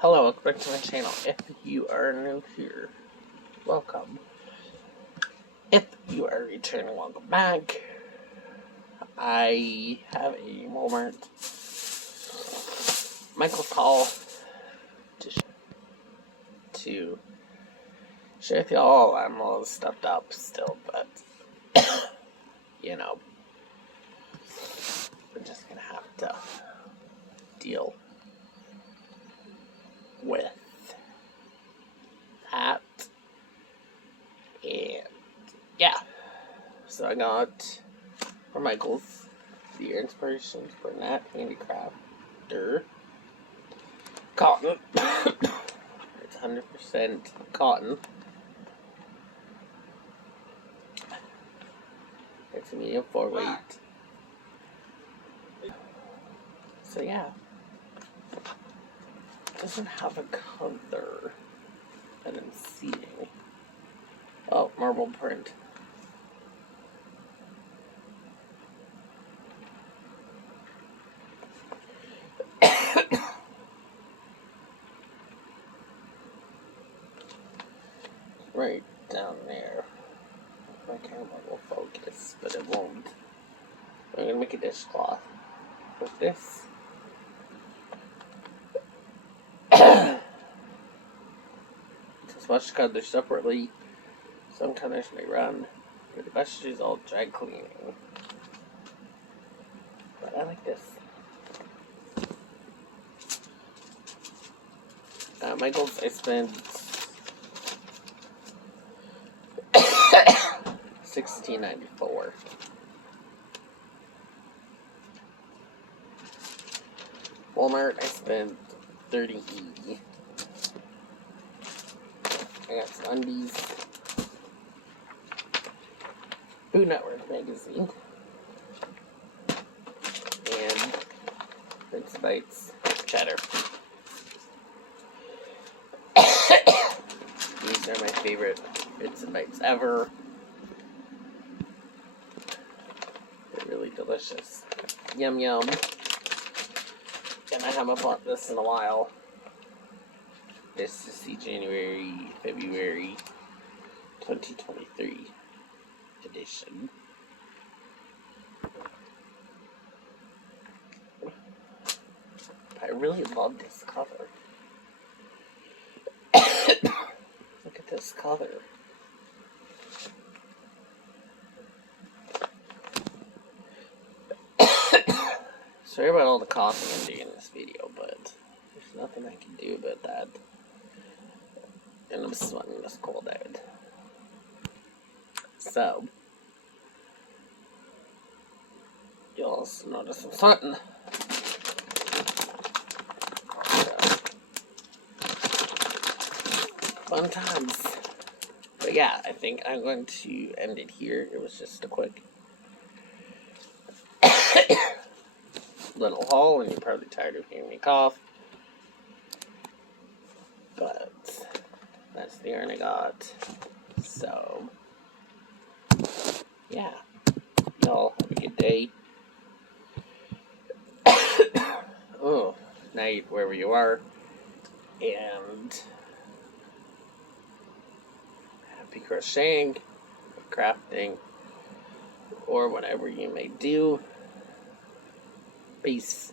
Hello, welcome back to my channel. If you are new here, welcome. If you are returning, welcome back. I have a Walmart Michael's call to share with y'all. I'm a little stuffed up still, but you know, we're just gonna have to deal with that. And yeah, so I got for Michael's the inspirations for Nat Handicrafter cotton. It's 100% cotton. It's a medium 4 weight. So yeah, it doesn't have a color that I'm seeing. Oh, marble print. Right down there. My camera will focus, but it won't. I'm gonna make a dishcloth with this. It's washed colors separately. Some colors may run, but the best is all dry cleaning. But I like this. Michael's, I spent $16.94. Walmart, I spent $30.80. I got some undies. Food Network magazine. And Bits and Bites cheddar. These are my favorite Bits and Bites ever. They're really delicious. Yum yum. And I haven't bought this in a while. This is the February 2023 edition. I really love this cover. Look at this cover. Sorry about all the coughing I'm doing in this video, but there's nothing I can do about that. And I'm sweating this cold out. So, you'll also notice I'm sweating. Fun times. But yeah, I think I'm going to end it here. It was just a quick little haul, and you're probably tired of hearing me cough. But that's the yarn I got. So, yeah. Y'all have a good day. Oh, night, wherever you are. And happy crocheting, crafting, or whatever you may do. Peace.